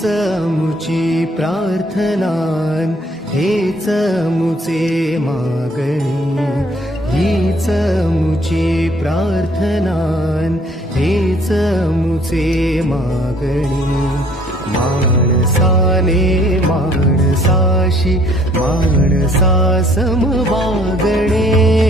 हीच मुची प्रार्थनान, हेच मुचे मागणी. हीच मुची प्रार्थनान, हेच मुचे मागणी. माणसाने माणसाशी माणसासम वागणे.